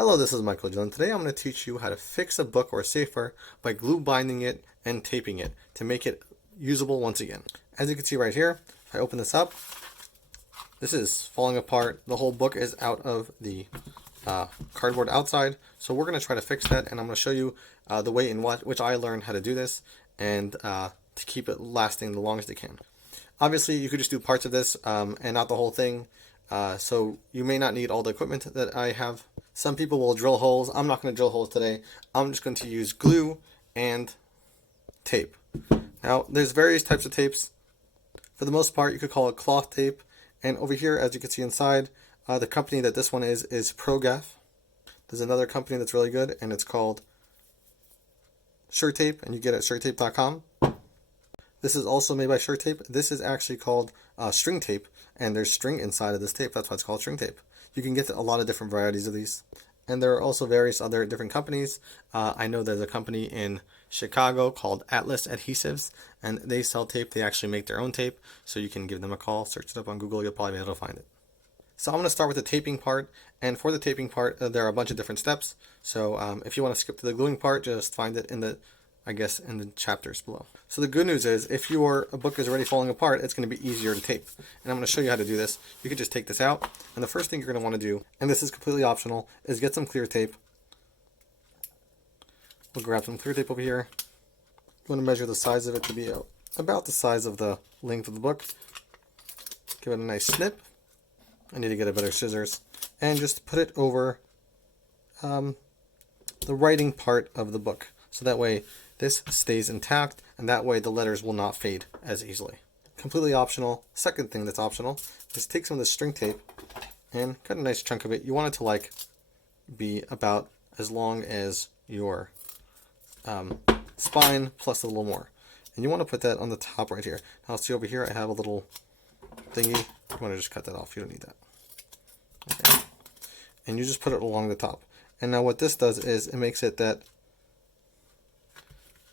Hello, this is Michael Jones. Today I'm going to teach you how to fix a book or sefer by glue binding it and taping it to make it usable once again. As you can see right here, if I open this up, this is falling apart. The whole book is out of the cardboard outside. So we're going to try to fix that, and I'm going to show you the way in which I learned how to do this and to keep it lasting the longest it can. Obviously, you could just do parts of this and not the whole thing. So you may not need all the equipment that I have. Some people will drill holes. I'm not going to drill holes today. I'm just going to use glue and tape. Now, there's various types of tapes. For the most part, you could call it cloth tape. And over here, as you can see inside, the company that this one is ProGaff. There's another company that's really good, and it's called Shirt Tape, and you get it at shirttape.com. This is also made by Shirt Tape. This is actually called string tape, and there's string inside of this tape. That's why it's called string tape. You can get a lot of different varieties of these. And there are also various other different companies. I know there's a company in Chicago called Atlas Adhesives, and they sell tape. They actually make their own tape, so you can give them a call. Search it up on Google. You'll probably be able to find it. So I'm going to start with the taping part, and for the taping part, there are a bunch of different steps. So if you want to skip to the gluing part, just find it in the chapters below. So the good news is, if your book is already falling apart, it's going to be easier to tape. And I'm going to show you how to do this. You can just take this out, and the first thing you're going to want to do, and this is completely optional, is get some clear tape. We'll grab some clear tape over here. You want to measure the size of it to be about the size of the length of the book. Give it a nice snip. I need to get a better scissors. And just put it over the writing part of the book. So that way this stays intact, and that way the letters will not fade as easily. Completely optional. Second thing that's optional is take some of this string tape and cut a nice chunk of it. You want it to be about as long as your spine plus a little more. And you want to put that on the top right here. Now see over here I have a little thingy. You want to just cut that off. You don't need that. Okay. And you just put it along the top. And now what this does is it makes it that,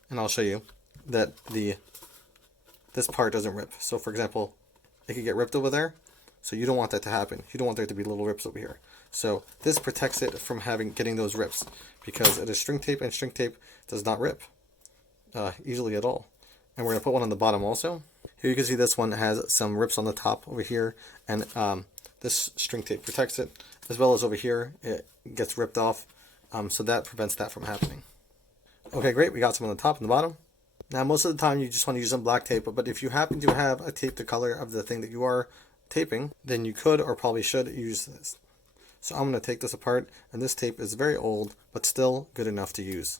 and I'll show you, that this part doesn't rip. So for example, it could get ripped over there. So you don't want that to happen. You don't want there to be little rips over here. So this protects it from getting those rips, because it is string tape, and string tape does not rip easily at all. And we're going to put one on the bottom also. Here you can see this one has some rips on the top over here, and this string tape protects it, as well as over here it gets ripped off, so that prevents that from happening. Okay, great, we got some on the top and the bottom. Now most of the time you just want to use some black tape, but if you happen to have a tape the color of the thing that you are taping, then you could or probably should use this. So I'm going to take this apart, and this tape is very old, but still good enough to use.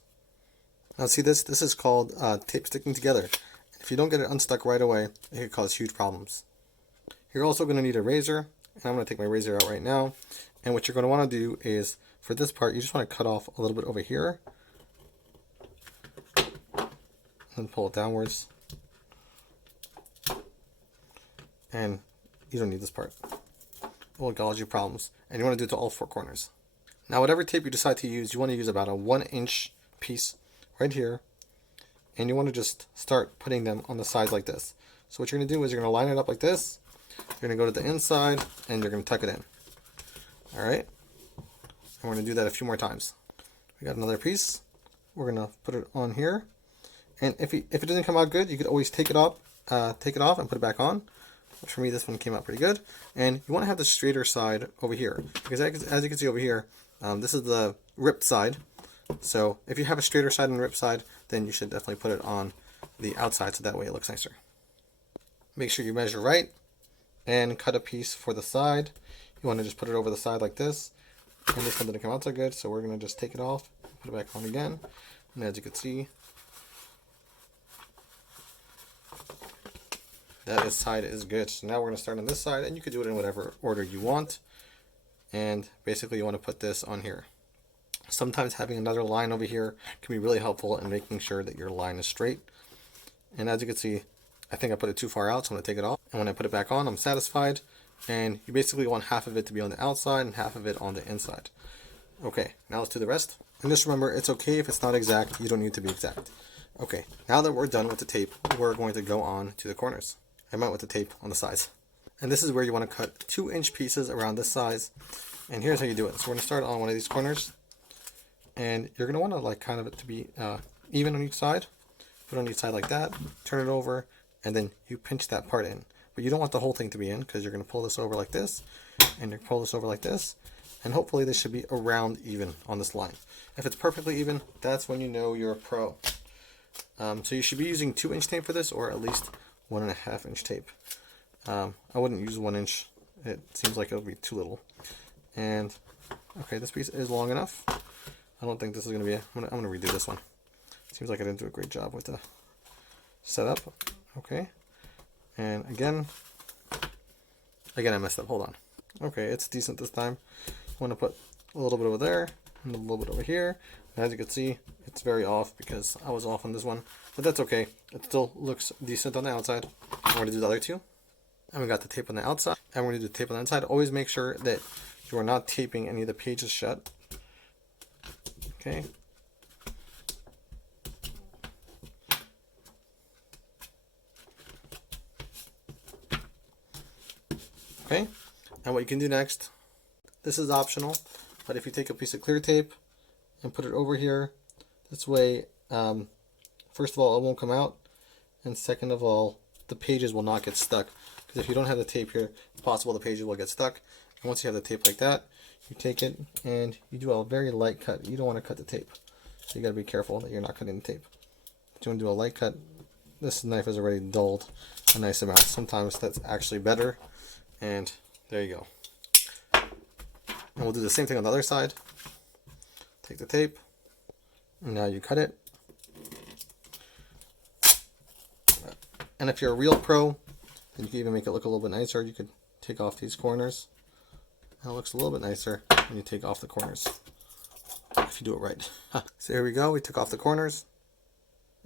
Now see this? This is called tape sticking together. If you don't get it unstuck right away, it could cause huge problems. You're also going to need a razor, and I'm going to take my razor out right now. And what you're going to want to do is, for this part, you just want to cut off a little bit over here, and pull it downwards. And you don't need this part. It will cause you problems. And you want to do it to all four corners. Now whatever tape you decide to use, you want to use about a 1-inch piece right here. And you want to just start putting them on the sides like this. So what you're going to do is you're going to line it up like this. You're going to go to the inside, and you're going to tuck it in. Alright? And we're going to do that a few more times. We got another piece. We're going to put it on here. And if it doesn't come out good, you could always take it off and put it back on. For me, this one came out pretty good. And you want to have the straighter side over here, because as you can see over here, this is the ripped side. So if you have a straighter side and ripped side, then you should definitely put it on the outside, so that way it looks nicer. Make sure you measure right and cut a piece for the side. You want to just put it over the side like this. And this one didn't come out so good, so we're going to just take it off, put it back on again. And as you can see, that side is good. So now we're going to start on this side, and you could do it in whatever order you want. And basically you want to put this on here. Sometimes having another line over here can be really helpful in making sure that your line is straight. And as you can see, I think I put it too far out, so I'm going to take it off. And when I put it back on, I'm satisfied. And you basically want half of it to be on the outside and half of it on the inside. Okay, now let's do the rest. And just remember, it's okay if it's not exact. You don't need to be exact. Okay, now that we're done with the tape, we're going to go on to the corners. I meant with the tape on the sides. And this is where you want to cut 2-inch pieces around this size. And here's how you do it. So we're going to start on one of these corners. And you're going to want to like kind of it to be even on each side. Put it on each side like that, turn it over, and then you pinch that part in. But you don't want the whole thing to be in, because you're going to pull this over like this, and you pull this over like this, and hopefully this should be around even on this line. If it's perfectly even, that's when you know you're a pro. So you should be using 2-inch tape for this, or at least 1.5-inch tape. I wouldn't use 1 inch. It seems like it'll be too little. And okay, this piece is long enough. I don't think this is going to be. I'm going to redo this one. Seems like I didn't do a great job with the setup. Okay, and again I messed up. Hold on. Okay, it's decent this time. I want to put a little bit over there and a little bit over here. And as you can see, it's very off because I was off on this one, but that's okay. It still looks decent on the outside. I'm going to do the other two. And we got the tape on the outside, and we're going to do the tape on the inside. Always make sure that you are not taping any of the pages shut. Okay. Okay, and what you can do next, this is optional, but if you take a piece of clear tape and put it over here, this way, first of all, it won't come out, and second of all, the pages will not get stuck. Because if you don't have the tape here, it's possible the pages will get stuck. And once you have the tape like that, you take it and you do a very light cut. You don't want to cut the tape, so you got to be careful that you're not cutting the tape. But you want to do a light cut. This knife is already dulled a nice amount. Sometimes that's actually better. And there you go. And we'll do the same thing on the other side. Take the tape, and now you cut it. And if you're a real pro, then you can even make it look a little bit nicer. You could take off these corners. And it looks a little bit nicer when you take off the corners, if you do it right. So here we go. We took off the corners.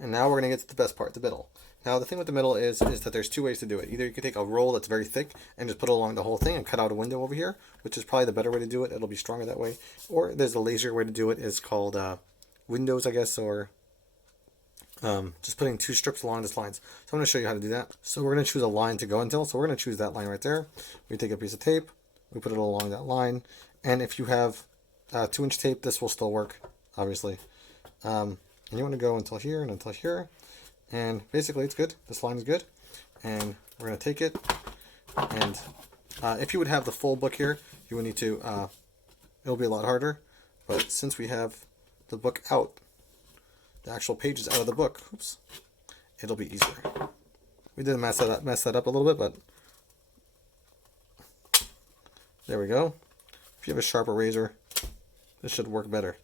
And now we're going to get to the best part, the middle. Now the thing with the middle is that there's two ways to do it. Either you can take a roll that's very thick and just put it along the whole thing and cut out a window over here, which is probably the better way to do it. It'll be stronger that way. Or there's a lazier way to do it. It's called windows, I guess, or just putting 2 strips along this lines. So I'm going to show you how to do that. So we're going to choose a line to go until. So we're going to choose that line right there. We take a piece of tape, we put it along that line, and if you have 2-inch tape, this will still work, obviously. And you want to go until here and until here. And basically it's good. This line is good. And we're going to take it. And if you would have the full book here, you would need to, it'll be a lot harder. But since we have the book out, the actual pages out of the book, oops, it'll be easier. We did mess that up a little bit, but there we go. If you have a sharper razor, this should work better.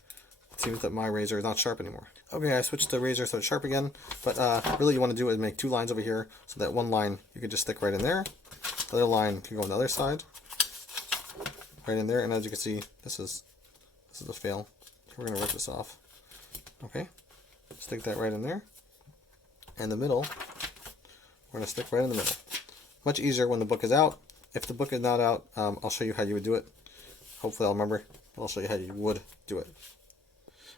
It seems that my razor is not sharp anymore. Okay, I switched the razor so it's sharp again, but really you want to do is make 2 lines over here, so that one line you can just stick right in there. The other line can go on the other side, right in there, and as you can see, this is a fail. We're going to rip this off. Okay, stick that right in there. And the middle, we're going to stick right in the middle. Much easier when the book is out. If the book is not out, I'll show you how you would do it. Hopefully I'll remember, but I'll show you how you would do it.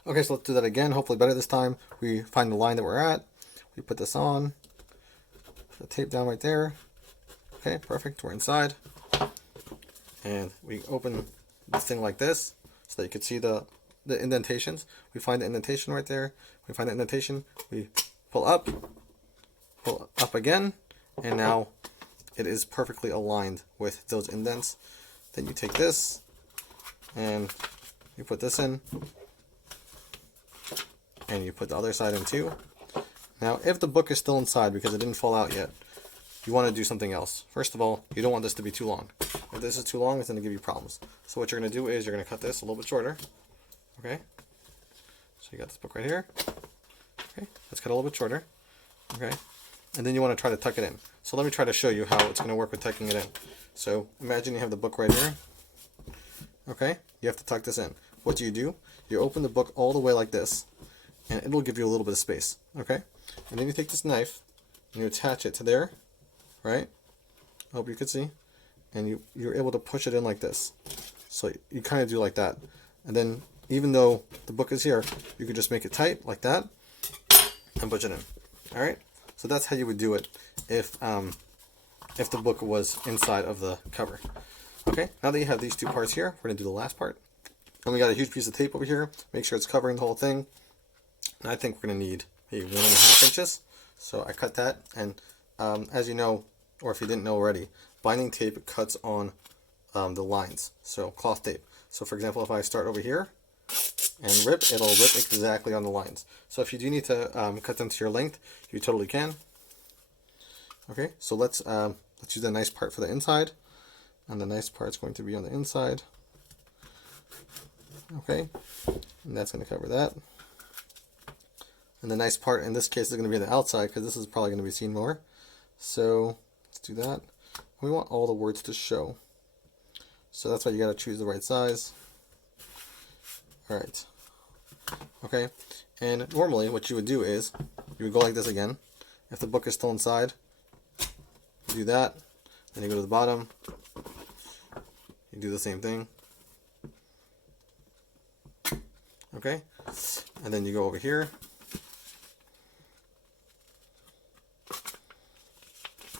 Okay, so let's do that again, hopefully better this time. We find the line that we're at, we put this on, put the tape down right there. Okay, perfect, we're inside. And we open this thing like this, so that you can see the indentations. We find the indentation right there, we find the indentation, we pull up again, and now it is perfectly aligned with those indents. Then you take this, and you put this in, and you put the other side in too. Now, if the book is still inside because it didn't fall out yet, you want to do something else. First of all, you don't want this to be too long. If this is too long, it's going to give you problems. So what you're going to do is you're going to cut this a little bit shorter. Okay? So you got this book right here. Okay? Let's cut a little bit shorter. Okay? And then you want to try to tuck it in. So let me try to show you how it's going to work with tucking it in. So imagine you have the book right here. Okay? You have to tuck this in. What do? You open the book all the way like this, and it'll give you a little bit of space. Okay? And then you take this knife and you attach it to there, right? I hope you can see. And you're able to push it in like this. So you kind of do like that. And then even though the book is here, you can just make it tight like that and push it in. All right? So that's how you would do it if the book was inside of the cover. Okay, now that you have these two parts here, we're going to do the last part. And we got a huge piece of tape over here. Make sure it's covering the whole thing. And I think we're going to need maybe 1.5 inches. So I cut that. And as you know, or if you didn't know already, binding tape cuts on the lines. So cloth tape. So for example, if I start over here and rip, it'll rip exactly on the lines. So if you do need to cut them to your length, you totally can. Okay, so let's use the nice part for the inside. And the nice part's going to be on the inside. Okay, and that's going to cover that. And the nice part in this case is going to be on the outside because this is probably going to be seen more. So let's do that. We want all the words to show. So that's why you got to choose the right size. All right. Okay, and normally what you would do is you would go like this again. If the book is still inside, you do that. Then you go to the bottom. You do the same thing. Okay, and then you go over here.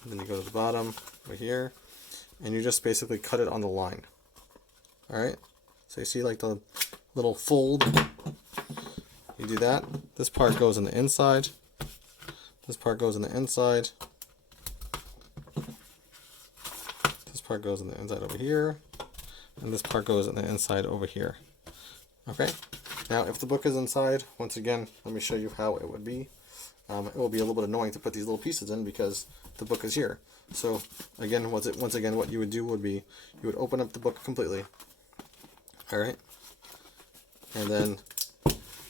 And then you go to the bottom over here, and you just basically cut it on the line. All right, so you see like the little fold. You do that. This part goes on the inside. This part goes on the inside. This part goes on the inside over here, and this part goes on the inside over here. Okay. Now, if the book is inside, once again, let me show you how it would be. It will be a little bit annoying to put these little pieces in because the book is here. So, again, once again, what you would do would be you would open up the book completely. All right, and then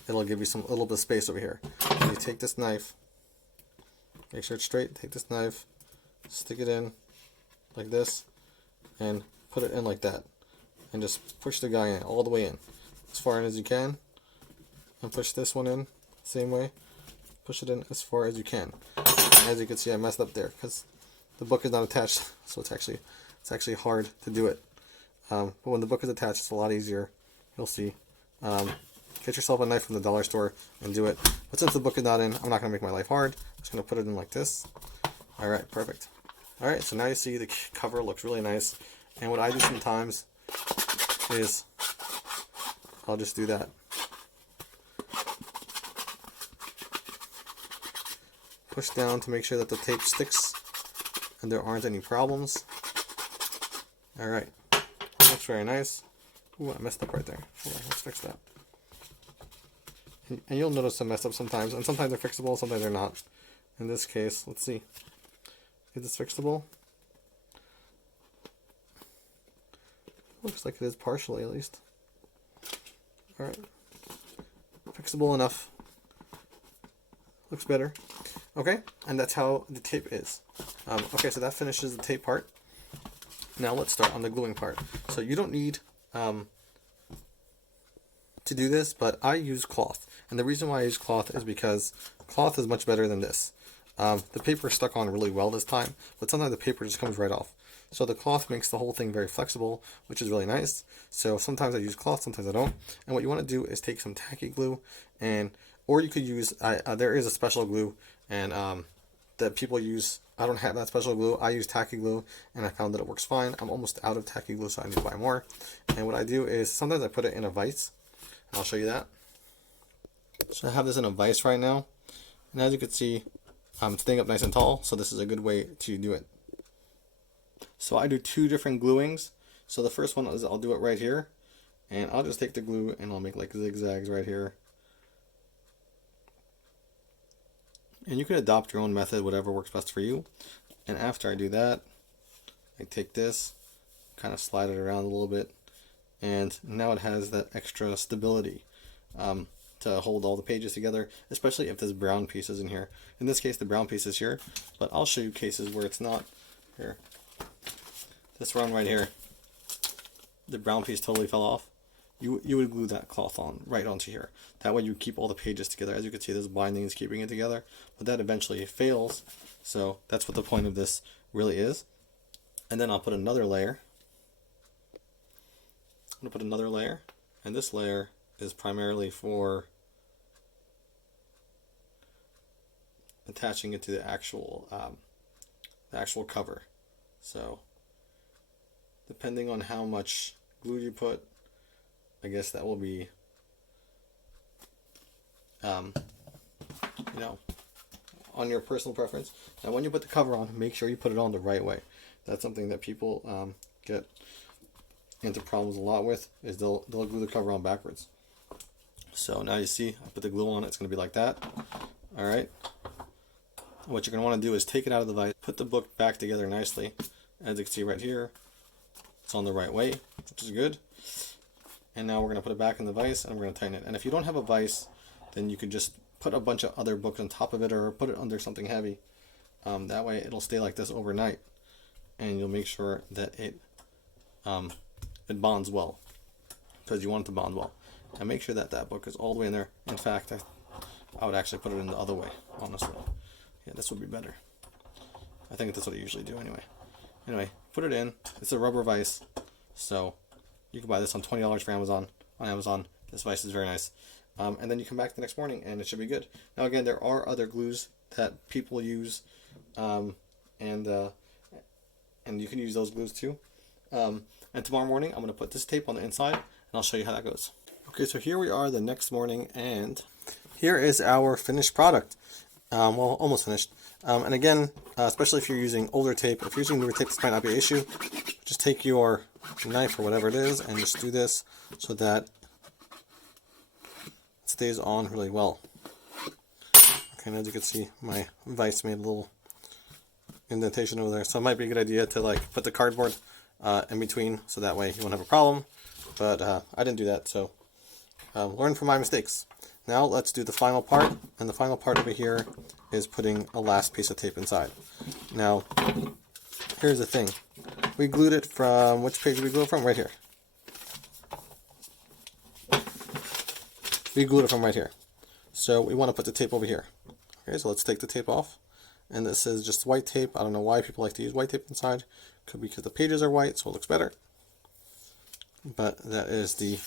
it'll give you a little bit of space over here. And you take this knife, make sure it's straight. Take this knife, stick it in like this, and put it in like that, and just push the guy in all the way in, as far in as you can. And push this one in same way. Push it in as far as you can. And as you can see, I messed up there because the book is not attached, so it's actually hard to do it. But when the book is attached, it's a lot easier. You'll see. Get yourself a knife from the dollar store and do it. But since the book is not in, I'm not going to make my life hard. I'm just going to put it in like this. All right, perfect. All right, so now you see the cover looks really nice. And what I do sometimes is I'll just do that. Push down to make sure that the tape sticks and there aren't any problems. All right, looks very nice. Ooh, I messed up right there. Hold on, let's fix that. And you'll notice I messed up sometimes, and sometimes they're fixable, sometimes they're not. In this case, let's see. Is this fixable? Looks like it is partially, at least. All right, fixable enough. Looks better. Okay, and that's how the tape is. Okay, so that finishes the tape part. Now let's start on the gluing part. So you don't need to do this, but I use cloth. And the reason why I use cloth is because cloth is much better than this. The paper stuck on really well this time, but sometimes the paper just comes right off. So the cloth makes the whole thing very flexible, which is really nice. So sometimes I use cloth, sometimes I don't. And what you want to do is take some tacky glue, or you could use, there is a special glue and that people use. I don't have that special glue. I use tacky glue, and I found that it works fine. I'm almost out of tacky glue, so I need to buy more. And what I do is sometimes I put it in a vise. And I'll show you that. So I have this in a vise right now, and as you can see, I'm staying up nice and tall, so this is a good way to do it. So I do two different gluings. So the first one is I'll do it right here, and I'll just take the glue and I'll make like zigzags right here. And you can adopt your own method, whatever works best for you. And after I do that, I take this, kind of slide it around a little bit, and now it has that extra stability to hold all the pages together, especially if this brown piece is in here. In this case, the brown piece is here, but I'll show you cases where it's not. Here, this one right here, the brown piece totally fell off. You would glue that cloth on right onto here. That way you keep all the pages together. As you can see, this binding is keeping it together, but that eventually fails. So that's what the point of this really is. And then I'll put another layer. I'm going to put another layer, and this layer is primarily for attaching it to the actual cover. So depending on how much glue you put, I guess that will be, you know, on your personal preference. Now, when you put the cover on, make sure you put it on the right way. That's something that people get into problems a lot with, is they'll glue the cover on backwards. So now you see, I put the glue on, it's going to be like that. All right. What you're going to want to do is take it out of the vise, put the book back together nicely. As you can see right here, it's on the right way, which is good. And now we're going to put it back in the vise and we're going to tighten it. And if you don't have a vise, then you could just put a bunch of other books on top of it or put it under something heavy. That way it'll stay like this overnight, and you'll make sure that it bonds well, because you want it to bond well. And make sure that that book is all the way in there. In fact, I would actually put it in the other way, honestly. Yeah, this would be better. I think that's what I usually do anyway. Anyway, put it in. It's a rubber vise, so you can buy this on $20 for Amazon. On Amazon, this vise is very nice. And then you come back the next morning and it should be good. Now again, there are other glues that people use, and you can use those glues too. And tomorrow morning, I'm going to put this tape on the inside, and I'll show you how that goes. Okay, so here we are the next morning, and here is our finished product. Well, almost finished. And again, especially if you're using older tape, if you're using newer tape, this might not be an issue. Just take your knife or whatever it is, and just do this so that it stays on really well. Okay, and as you can see, my vise made a little indentation over there, so it might be a good idea to like put the cardboard in between, so that way you won't have a problem. But I didn't do that, so learn from my mistakes. Now let's do the final part, and the final part over here is putting a last piece of tape inside. Now, here's the thing. We glued it from, which page did we glue it from? Right here. We glued it from right here. So we want to put the tape over here. Okay, so let's take the tape off. And this is just white tape. I don't know why people like to use white tape inside. Could be because the pages are white, so it looks better. But that is the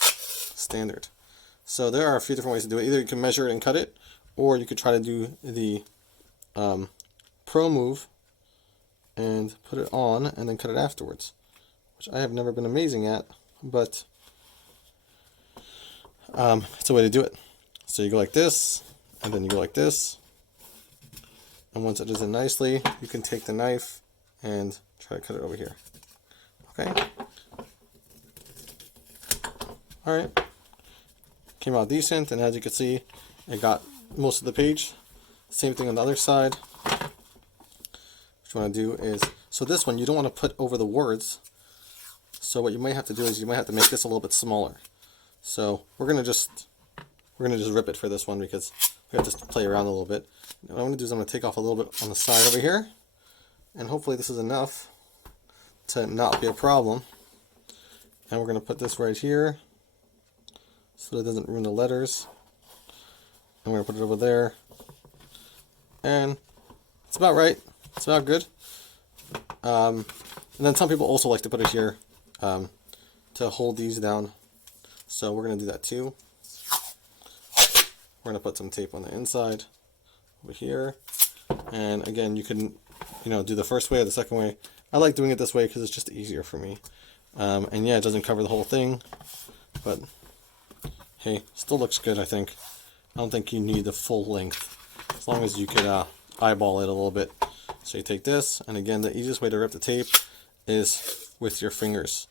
standard. So there are a few different ways to do it. Either you can measure it and cut it, or you could try to do the pro move and put it on and then cut it afterwards, which I have never been amazing at, but it's a way to do it. So you go like this, and then you go like this, and once it is in nicely, you can take the knife and try to cut it over here. Okay? Alright. Came out decent, and as you can see, it got most of the page. Same thing on the other side. What you want to do is, so this one you don't want to put over the words, so what you might have to do is you might have to make this a little bit smaller. So we're gonna just rip it for this one because we have to play around a little bit. What I'm gonna do is I'm gonna take off a little bit on the side over here, and hopefully this is enough to not be a problem. And we're gonna put this right here so that it doesn't ruin the letters. And we're going to put it over there. And it's about right. It's about good. And then some people also like to put it here to hold these down. So we're going to do that too. We're going to put some tape on the inside over here. And again, you can, do the first way or the second way. I like doing it this way because it's just easier for me. And yeah, it doesn't cover the whole thing, but hey, still looks good, I think. I don't think you need the full length, as long as you could eyeball it a little bit. So you take this, and again, the easiest way to rip the tape is with your fingers,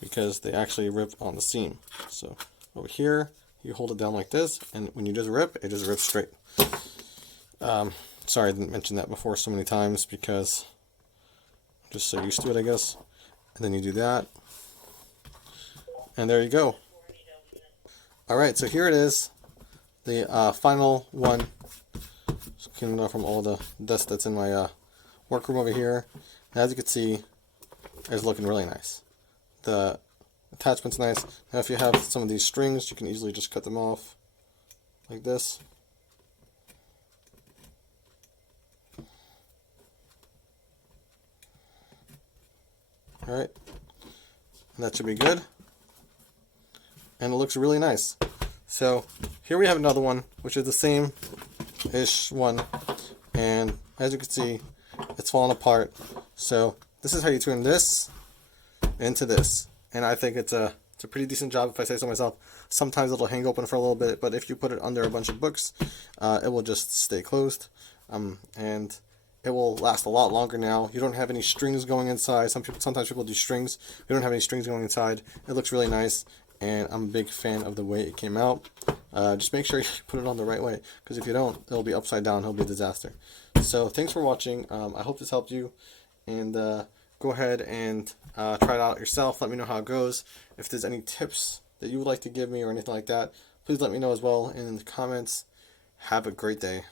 because they actually rip on the seam. So over here, you hold it down like this, and when you just rip, it just rips straight. Sorry I didn't mention that before so many times, because I'm just so used to it, I guess. And then you do that, and there you go. Alright, so here it is. The final one. Just cleaning off from all the dust that's in my workroom over here. And as you can see, it's looking really nice. The attachment's nice. Now if you have some of these strings, you can easily just cut them off like this. Alright, and that should be good. And it looks really nice. So here we have another one, which is the same-ish one, and as you can see, it's falling apart. So this is how you turn this into this, and I think it's a It's a pretty decent job if I say so myself. Sometimes it'll hang open for a little bit, but if you put it under a bunch of books, it will just stay closed. And it will last a lot longer now. You don't have any strings going inside. Sometimes people do strings. We don't have any strings going inside. It looks really nice, and I'm a big fan of the way it came out. Just make sure you put it on the right way, because if you don't, it'll be upside down. It'll be a disaster. So thanks for watching. I hope this helped you, and go ahead and try it out yourself. Let me know how it goes. If there's any tips that you would like to give me or anything like that, please let me know as well in the comments. Have a great day.